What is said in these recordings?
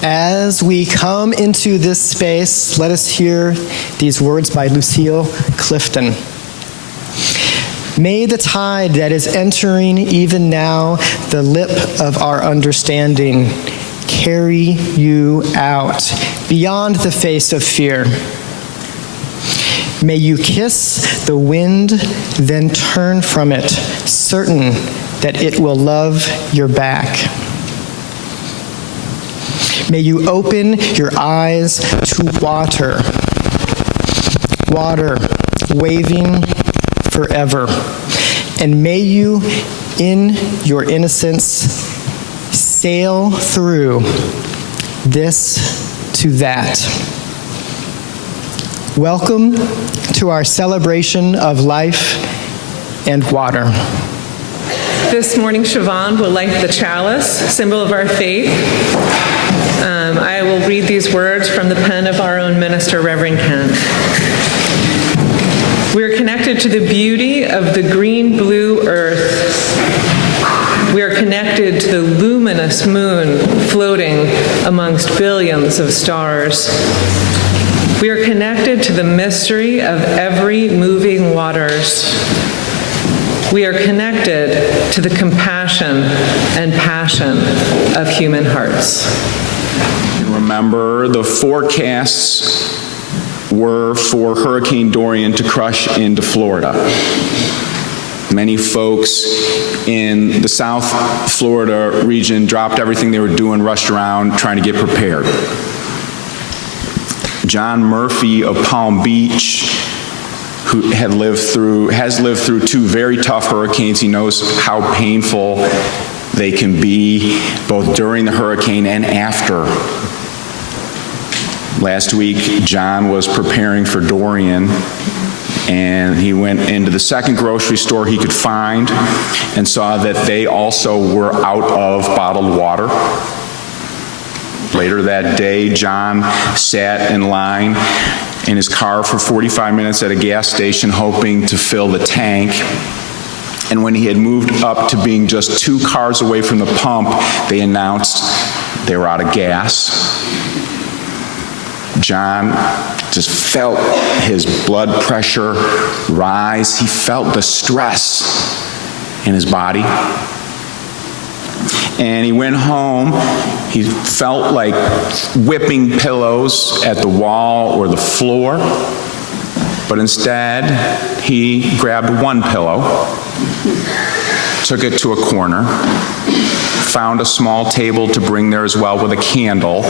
As we come into this space, let us hear these words by Lucille Clifton. May the tide that is entering even now the lip of our understanding carry you out beyond the face of fear. May you kiss the wind, then turn from it, certain that it will love your back. May you open your eyes to water, water waving forever. And may you, in your innocence, sail through this to that. Welcome to our celebration of life and water. This morning, Siobhan will light the chalice, symbol of our faith. I will read these words from the pen of our own minister, Reverend Kent. We are connected to the beauty of the green-blue earth. We are connected to the luminous moon floating amongst billions of stars. We are connected to the mystery of every moving waters. We are connected to the compassion and passion of human hearts. Remember, the forecasts were for Hurricane Dorian to crush into Florida. Many folks in the South Florida region dropped everything they were doing, rushed around, trying to get prepared. John Murphy of Palm Beach, who has lived through two very tough hurricanes. He knows how painful they can be, both during the hurricane and after. Last week, John was preparing for Dorian, and he went into the second grocery store he could find and saw that they also were out of bottled water. Later that day, John sat in line in his car for 45 minutes at a gas station hoping to fill the tank. And when he had moved up to being just 2 cars away from the pump, they announced they were out of gas. John just felt his blood pressure rise. He felt the stress in his body. And he went home. He felt like whipping pillows at the wall or the floor. But instead, he grabbed one pillow, took it to a corner, found a small table to bring there as well with a candle,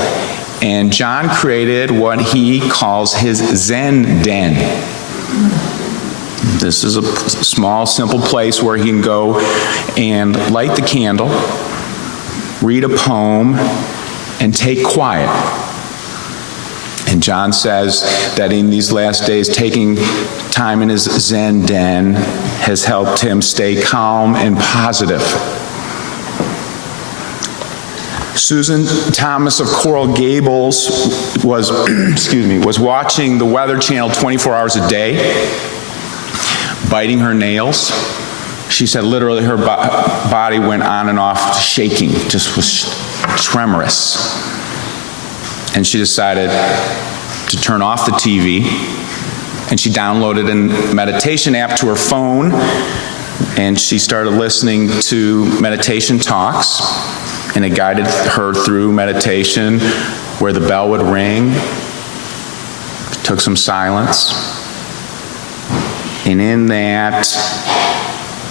and John created what he calls his Zen den. This is a small, simple place where he can go and light the candle, read a poem, and take quiet. And John says that in these last days, taking time in his Zen den has helped him stay calm and positive. Susan Thomas of Coral Gables was, was watching the Weather Channel 24 hours a day, biting her nails. She said literally her body went on and off shaking, just was tremorous. And she decided to turn off the TV, and she downloaded a meditation app to her phone, and she started listening to meditation talks, and it guided her through meditation where the bell would ring. Took some silence. And in that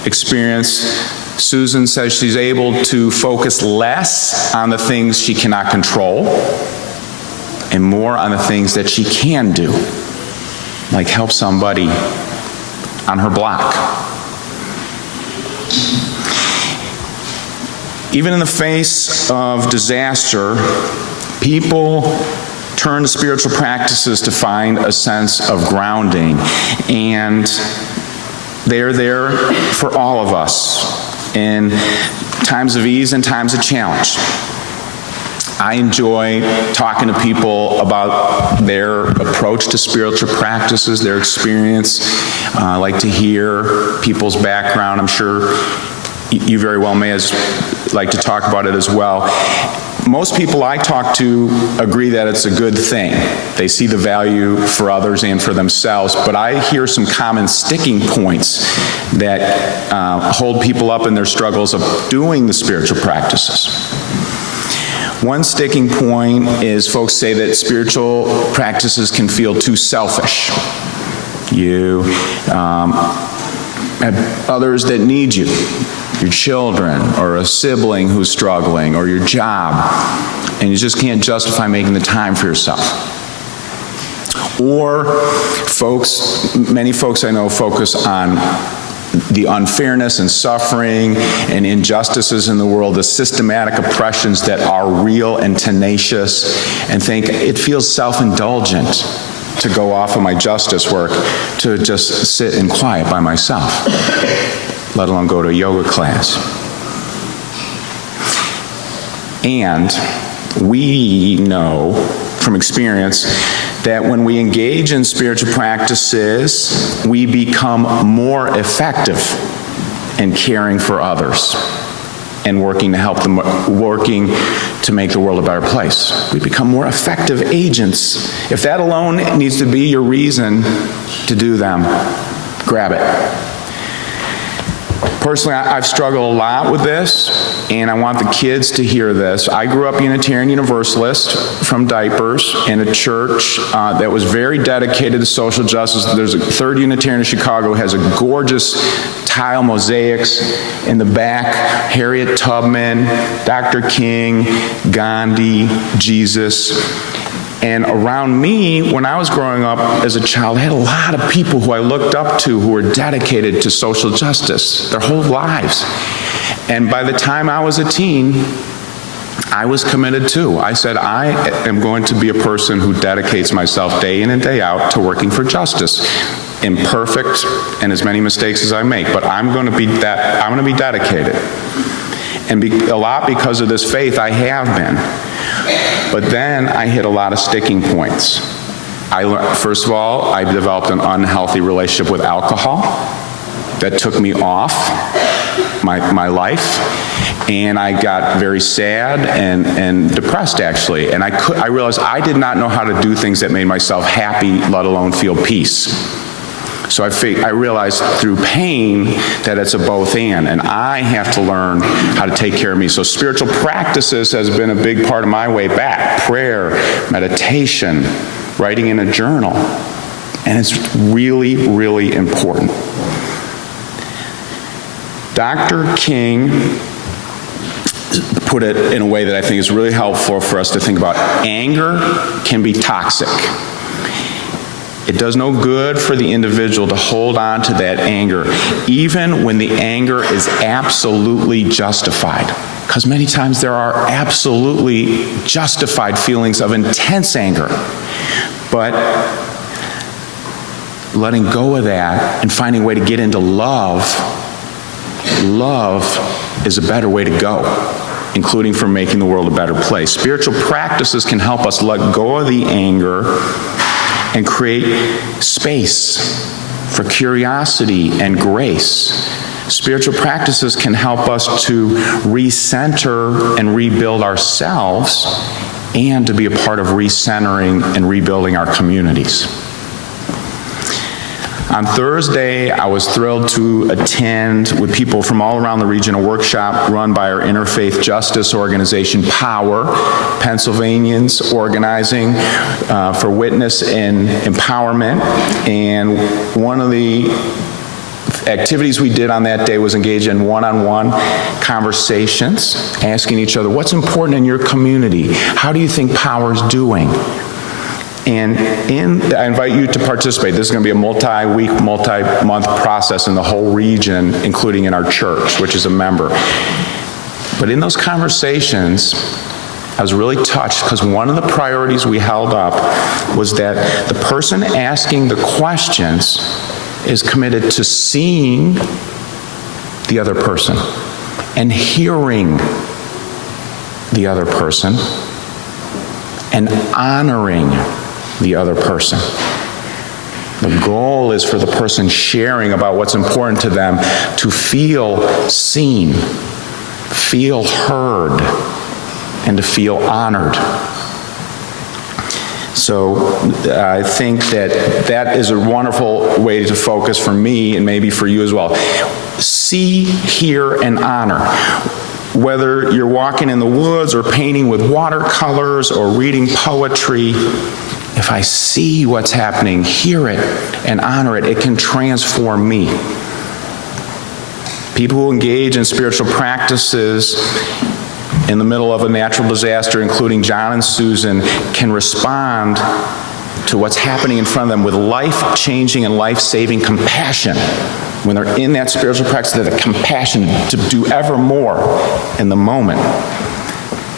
experience, Susan says she's able to focus less on the things she cannot control and more on the things that she can do, like help somebody on her block. Even in the face of disaster, people turn to spiritual practices to find a sense of grounding, and they're there for all of us in times of ease and times of challenge. I enjoy talking to people about their approach to spiritual practices, their experience. I like to hear people's background. I'm sure you very well may like to talk about it as well. most people I talk to agree that it's a good thing. They see the value for others and for themselves, but I hear some common sticking points that hold people up in their struggles of doing the spiritual practices. One sticking point is folks say that spiritual practices can feel too selfish. You have others that need you, your children, or a sibling who's struggling, or your job, and you just can't justify making the time for yourself. Or many folks I know focus on the unfairness and suffering and injustices in the world, the systematic oppressions that are real and tenacious, and think it feels self-indulgent to go off of my justice work to just sit in quiet by myself, let alone go to a yoga class. And we know from experience that when we engage in spiritual practices, we become more effective in caring for others and working to help them, working to make the world a better place. We become more effective agents. If that alone needs to be your reason to do them, grab it. Personally, I've struggled a lot with this, and I want the kids to hear this. I grew up Unitarian Universalist from diapers in a church that was very dedicated to social justice. There's a Third Unitarian in Chicago, has a gorgeous tile mosaics in the back. Harriet Tubman, Dr. King, Gandhi, Jesus. And around me, when I was growing up as a child, I had a lot of people who I looked up to who were dedicated to social justice their whole lives. And by the time I was a teen, I was committed too. I said, I am going to be a person who dedicates myself day in and day out to working for justice. Imperfect and as many mistakes as I make, but I'm going to be dedicated. And a lot because of this faith I have been. But then I hit a lot of sticking points. First of all, I developed an unhealthy relationship with alcohol that took me off my life, and I got very sad and depressed, actually. And I realized I did not know how to do things that made myself happy, let alone feel peace. So I realized through pain that it's a both and I have to learn how to take care of me. So spiritual practices has been a big part of my way back. Prayer, meditation, writing in a journal. And it's really, really important. Dr. King put it in a way that I think is really helpful for us to think about. Anger can be toxic. It does no good for the individual to hold on to that anger, even when the anger is absolutely justified. Because many times there are absolutely justified feelings of intense anger. But letting go of that and finding a way to get into love is a better way to go, including for making the world a better place. Spiritual practices can help us let go of the anger and create space for curiosity and grace. Spiritual practices can help us to recenter and rebuild ourselves and to be a part of recentering and rebuilding our communities. On Thursday, I was thrilled to attend with people from all around the region a workshop run by our interfaith justice organization, POWER, Pennsylvanians Organizing for Witness and Empowerment. And one of the activities we did on that day was engage in one-on-one conversations, asking each other, what's important in your community? How do you think POWER's doing? And I invite you to participate. This is going to be a multi-week, multi-month process in the whole region, including in our church, which is a member. But in those conversations, I was really touched because one of the priorities we held up was that the person asking the questions is committed to seeing the other person and hearing the other person and honoring the other person. The goal is for the person sharing about what's important to them to feel seen, feel heard, and to feel honored. So I think that is a wonderful way to focus for me and maybe for you as well. See, hear, and honor. Whether you're walking in the woods or painting with watercolors or reading poetry, if I see what's happening, hear it, and honor it, it can transform me. People who engage in spiritual practices in the middle of a natural disaster, including John and Susan, can respond to what's happening in front of them with life-changing and life-saving compassion. When they're in that spiritual practice, they have the compassion to do ever more in the moment.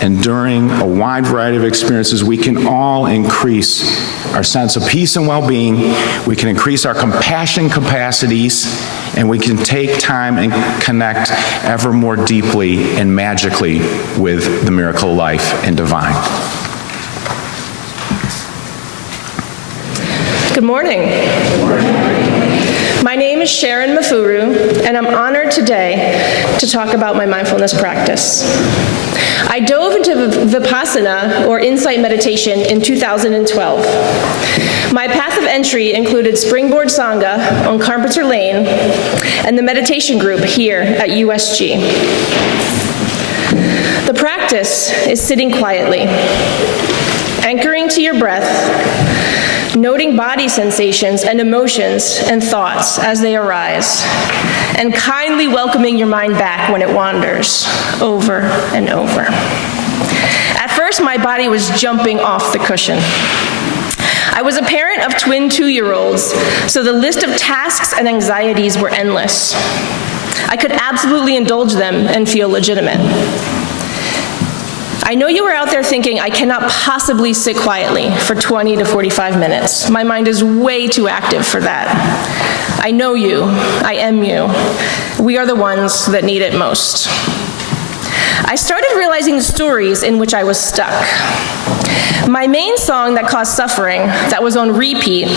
And during a wide variety of experiences, we can all increase our sense of peace and well-being. We can increase our compassion capacities, and we can take time and connect ever more deeply and magically with the miracle of life and divine. Good morning. Good morning. My name is Sharon Mafuru, and I'm honored today to talk about my mindfulness practice. I dove into Vipassana, or insight meditation, in 2012. My path of entry included Springboard Sangha on Carpenter Lane and the meditation group here at USG. The practice is sitting quietly, anchoring to your breath, noting body sensations and emotions and thoughts as they arise, and kindly welcoming your mind back when it wanders, over and over. At first, my body was jumping off the cushion. I was a parent of twin 2-year-olds, so the list of tasks and anxieties were endless. I could absolutely indulge them and feel legitimate. I know you are out there thinking, I cannot possibly sit quietly for 20 to 45 minutes. My mind is way too active for that. I know you. I am you. We are the ones that need it most. I started realizing the stories in which I was stuck. My main song that caused suffering, that was on repeat,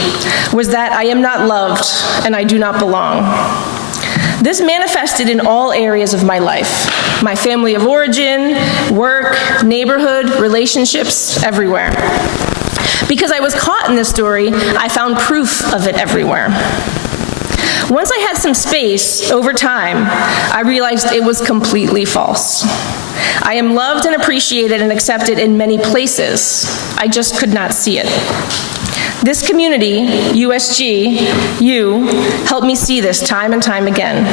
was that I am not loved and I do not belong. This manifested in all areas of my life. My family of origin, work, neighborhood, relationships, everywhere. Because I was caught in this story, I found proof of it everywhere. Once I had some space, over time, I realized it was completely false. I am loved and appreciated and accepted in many places. I just could not see it. This community, USG, you, helped me see this time and time again.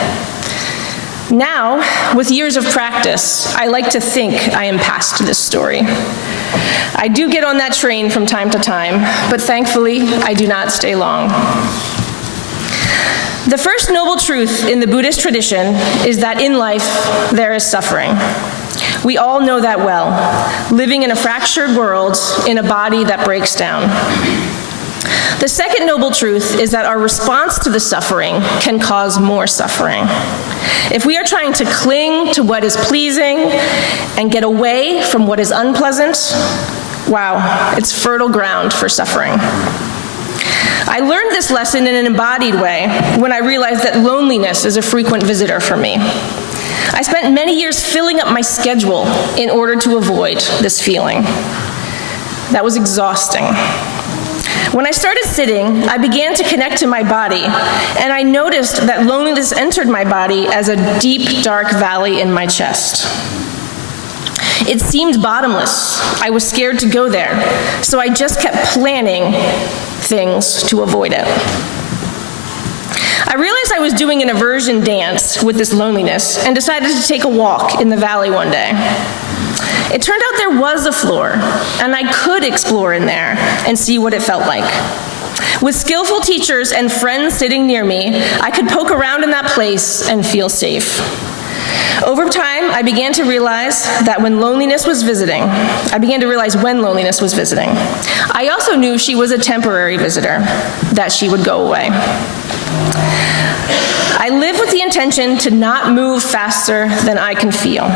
Now, with years of practice, I like to think I am past this story. I do get on that train from time to time, but thankfully, I do not stay long. The first noble truth in the Buddhist tradition is that in life, there is suffering. We all know that well, living in a fractured world in a body that breaks down. The second noble truth is that our response to the suffering can cause more suffering. If we are trying to cling to what is pleasing and get away from what is unpleasant, wow, it's fertile ground for suffering. I learned this lesson in an embodied way when I realized that loneliness is a frequent visitor for me. I spent many years filling up my schedule in order to avoid this feeling. That was exhausting. When I started sitting, I began to connect to my body, and I noticed that loneliness entered my body as a deep, dark valley in my chest. It seemed bottomless. I was scared to go there, so I just kept planning things to avoid it. I realized I was doing an aversion dance with this loneliness and decided to take a walk in the valley one day. It turned out there was a floor, and I could explore in there and see what it felt like. With skillful teachers and friends sitting near me, I could poke around in that place and feel safe. Over time, I began to realize when loneliness was visiting. I also knew she was a temporary visitor, that she would go away. I live with the intention to not move faster than I can feel.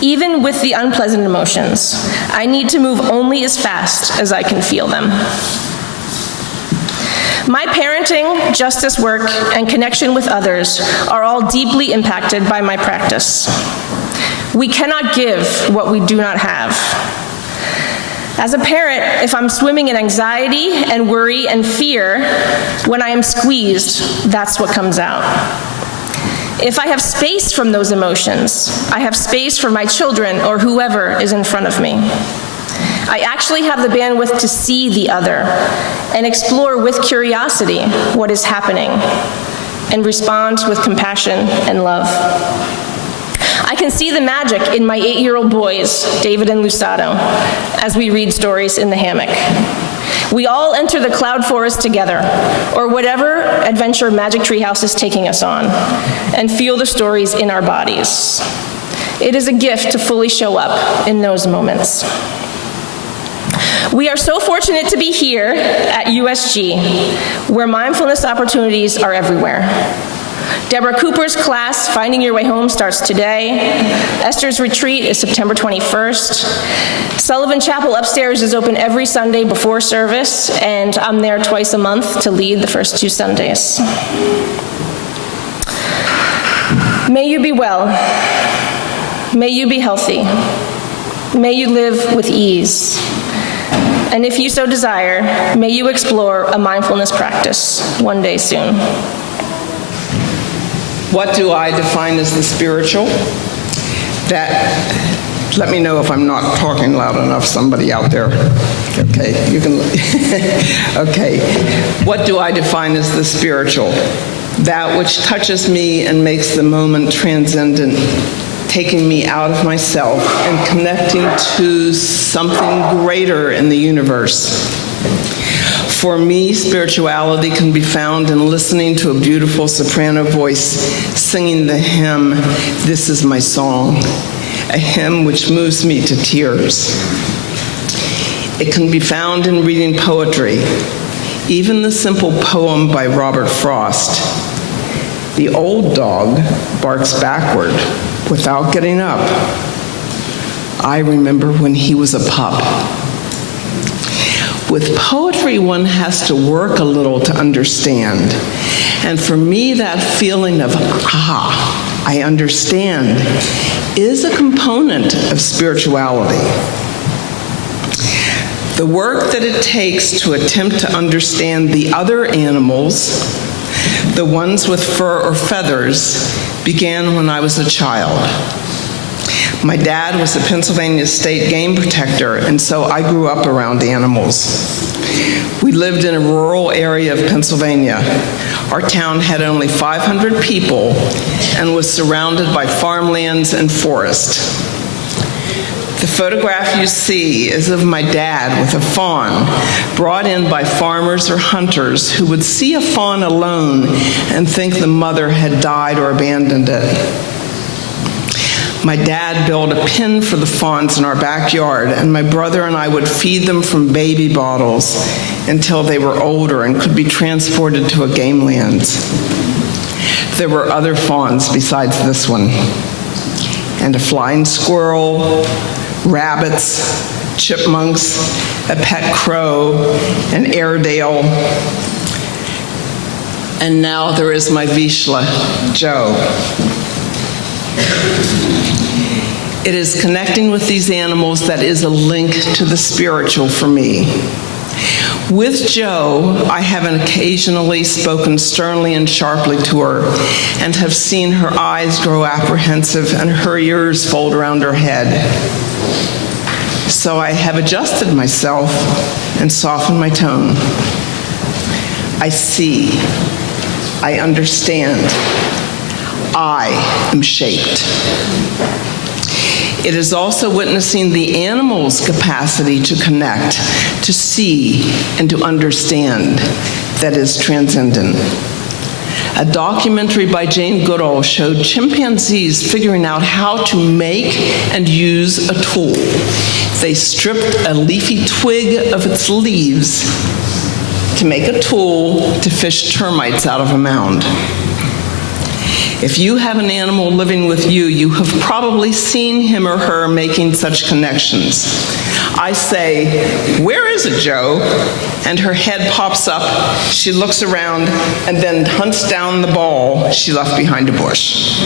Even with the unpleasant emotions, I need to move only as fast as I can feel them. My parenting, justice work, and connection with others are all deeply impacted by my practice. We cannot give what we do not have. As a parent, if I'm swimming in anxiety and worry and fear, when I am squeezed, that's what comes out. If I have space from those emotions, I have space for my children or whoever is in front of me. I actually have the bandwidth to see the other and explore with curiosity what is happening and respond with compassion and love. I can see the magic in my 8-year-old boys, David and Lusato, as we read stories in the hammock. We all enter the cloud forest together, or whatever adventure Magic Treehouse is taking us on, and feel the stories in our bodies. It is a gift to fully show up in those moments. We are so fortunate to be here at USG, where mindfulness opportunities are everywhere. Deborah Cooper's class, Finding Your Way Home, starts today. Esther's retreat is September 21st. Sullivan Chapel upstairs is open every Sunday before service, and I'm there twice a month to lead the first 2 Sundays. May you be well. May you be healthy. May you live with ease. And if you so desire, may you explore a mindfulness practice one day soon. What do I define as the spiritual? That, let me know if I'm not talking loud enough, somebody out there. Okay, you can, okay. What do I define as the spiritual? That which touches me and makes the moment transcendent, taking me out of myself and connecting to something greater in the universe. For me, spirituality can be found in listening to a beautiful soprano voice singing the hymn, "This Is My Song," a hymn which moves me to tears. It can be found in reading poetry, even the simple poem by Robert Frost. The old dog barks backward without getting up. I remember when he was a pup. With poetry, one has to work a little to understand. And for me, that feeling of, I understand, is a component of spirituality. The work that it takes to attempt to understand the other animals, the ones with fur or feathers, began when I was a child. My dad was a Pennsylvania state game protector, and so I grew up around animals. We lived in a rural area of Pennsylvania. Our town had only 500 people and was surrounded by farmlands and forest. The photograph you see is of my dad with a fawn brought in by farmers or hunters who would see a fawn alone and think the mother had died or abandoned it. My dad built a pen for the fawns in our backyard, and my brother and I would feed them from baby bottles until they were older and could be transported to a game land. There were other fawns besides this one, and a flying squirrel, rabbits, chipmunks, a pet crow, an Airedale, and now there is my Vizsla, Joe. It is connecting with these animals that is a link to the spiritual for me. With Jo, I have occasionally spoken sternly and sharply to her and have seen her eyes grow apprehensive and her ears fold around her head. So I have adjusted myself and softened my tone. I see. I understand. I am shaped. It is also witnessing the animal's capacity to connect, to see, and to understand that is transcendent. A documentary by Jane Goodall showed chimpanzees figuring out how to make and use a tool. They stripped a leafy twig of its leaves to make a tool to fish termites out of a mound. If you have an animal living with you, you have probably seen him or her making such connections. I say, "Where is it, Jo?" And her head pops up, she looks around, and then hunts down the ball she left behind a bush.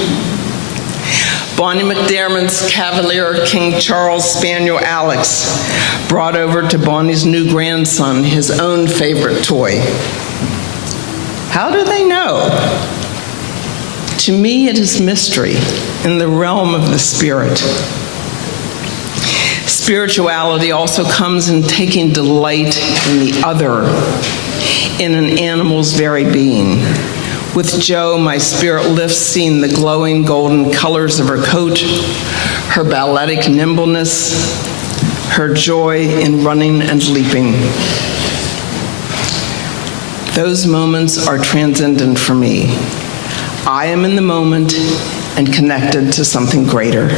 Bonnie McDermott's Cavalier King Charles Spaniel Alex brought over to Bonnie's new grandson his own favorite toy. How do they know? To me, it is mystery in the realm of the spirit. Spirituality also comes in taking delight in the other, in an animal's very being. With Jo, my spirit lifts seeing the glowing golden colors of her coat, her balletic nimbleness, her joy in running and leaping. Those moments are transcendent for me. I am in the moment and connected to something greater.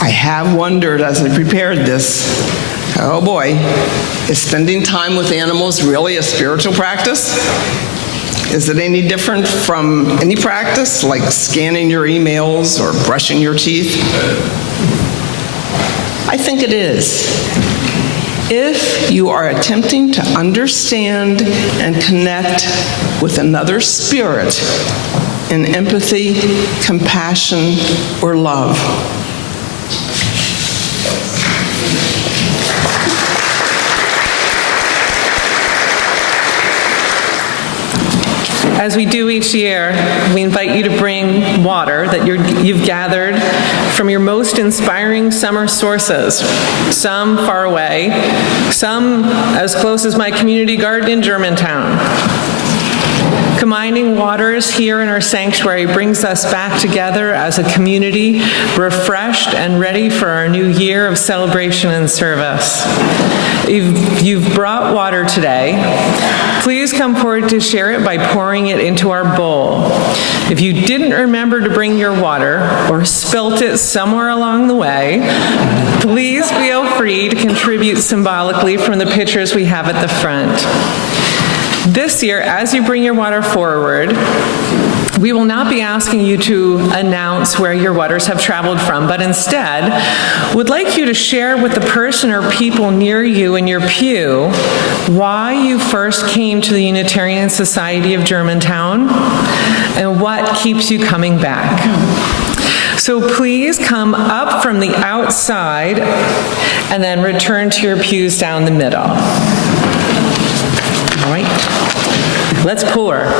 I have wondered as I prepared this, oh boy, is spending time with animals really a spiritual practice? Is it any different from any practice, like scanning your emails or brushing your teeth? I think it is. If you are attempting to understand and connect with another spirit in empathy, compassion, or love. As we do each year, we invite you to bring water that you've gathered from your most inspiring summer sources, some far away, some as close as my community garden in Germantown. Combining waters here in our sanctuary brings us back together as a community, refreshed and ready for our new year of celebration and service. If you've brought water today, please come forward to share it by pouring it into our bowl. If you didn't remember to bring your water or spilt it somewhere along the way, please feel free to contribute symbolically from the pitchers we have at the front. This year, as you bring your water forward, we will not be asking you to announce where your waters have traveled from, but instead would like you to share with the person or people near you in your pew why you first came to the Unitarian Society of Germantown and what keeps you coming back. So please come up from the outside and then return to your pews down the middle. All right, let's pour.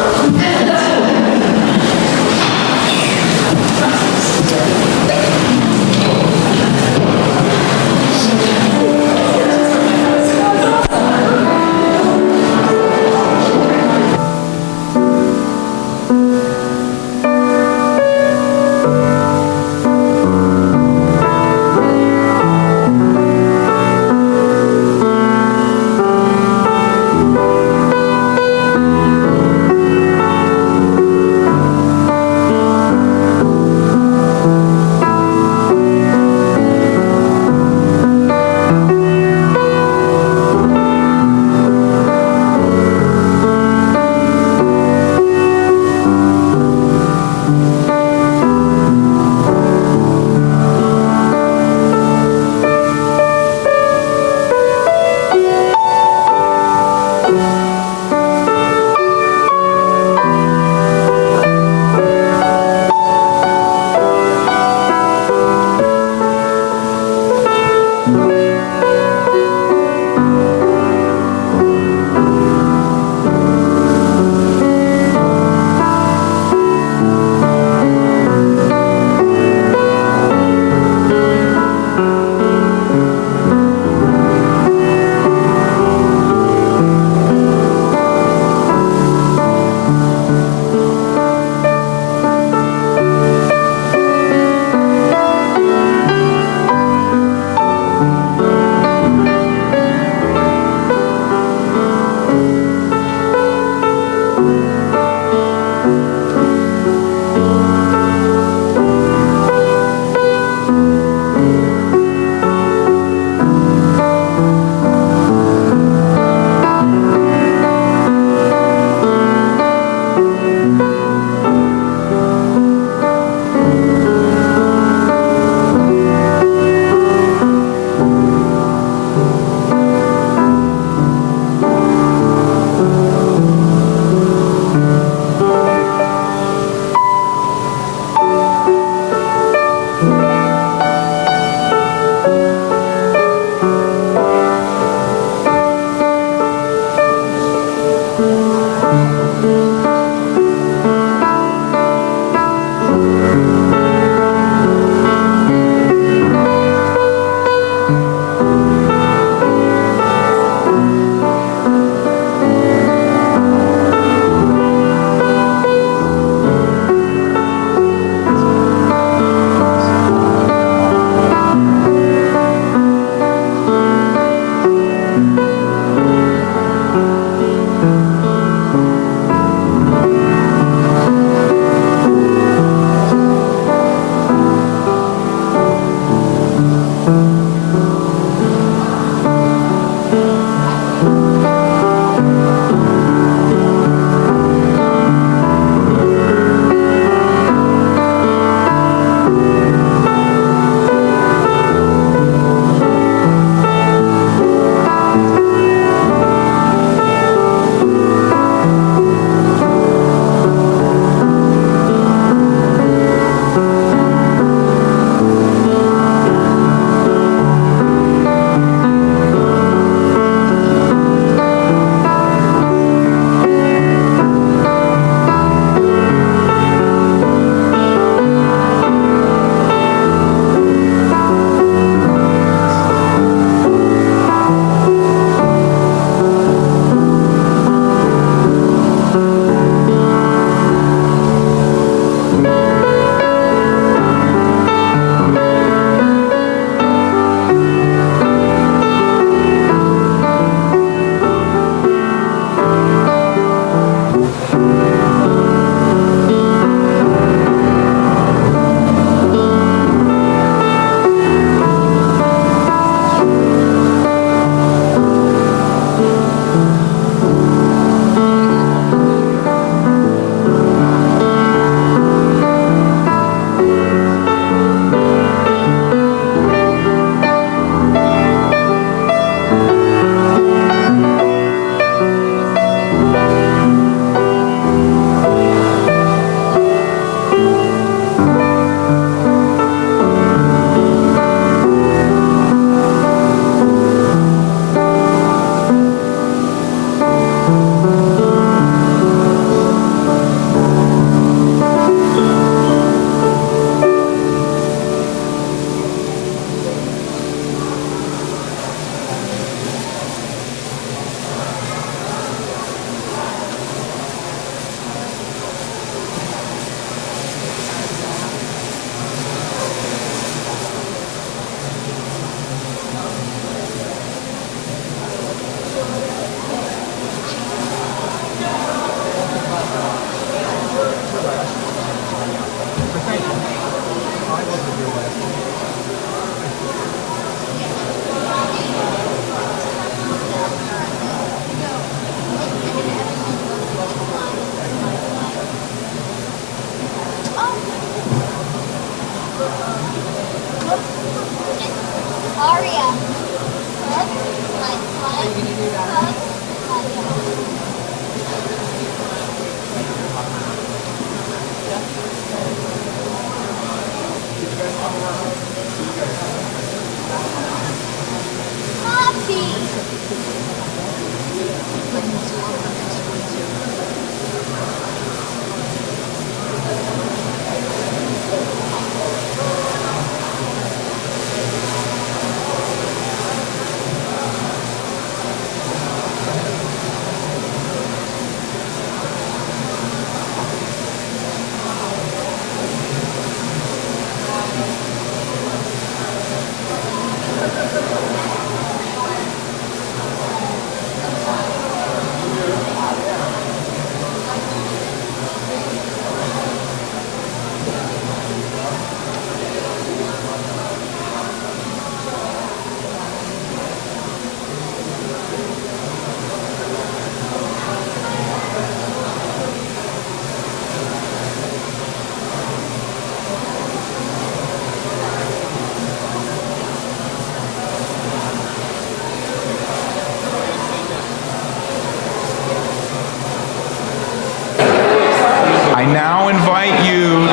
I now invite you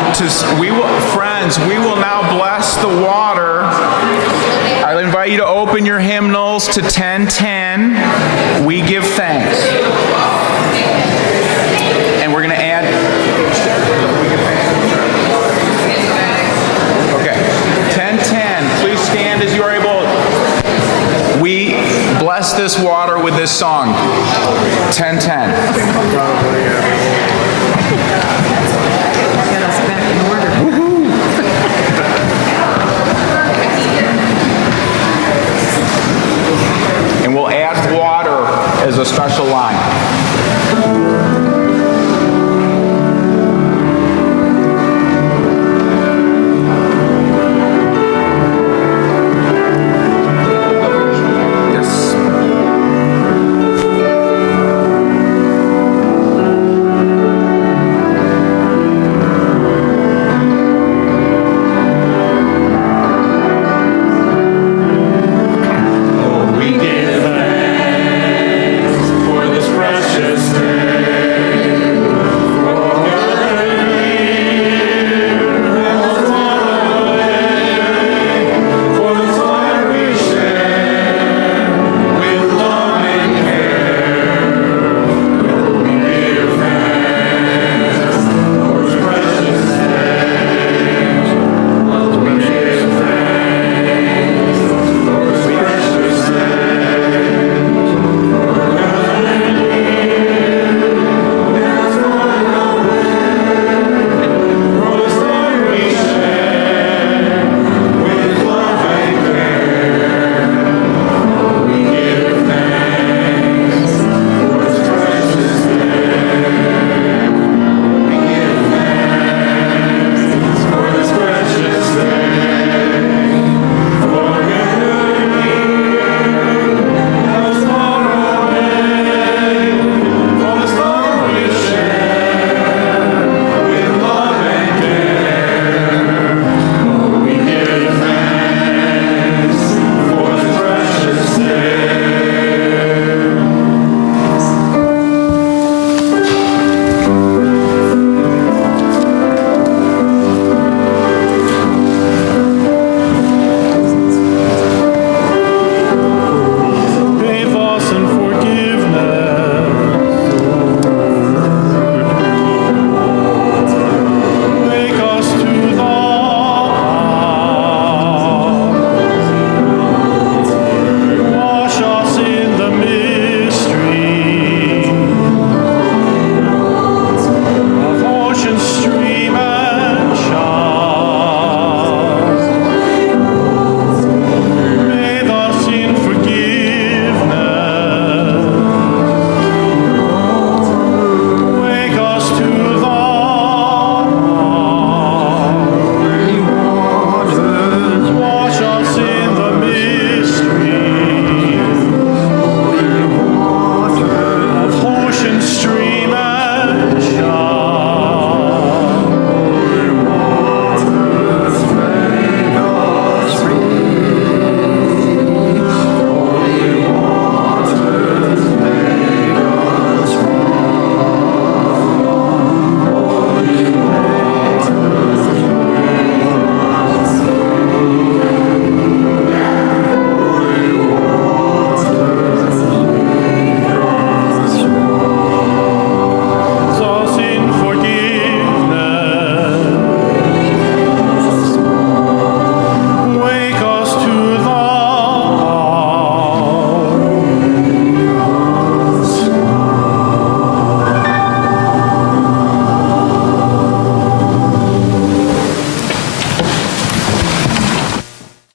friends, we will now bless the water. I invite you to open your hymnals to 10:10. We give thanks. And we're going to add. Okay, 10:10. Please stand as you are able. We bless this water with this song. 10:10. And we'll add water as a special line.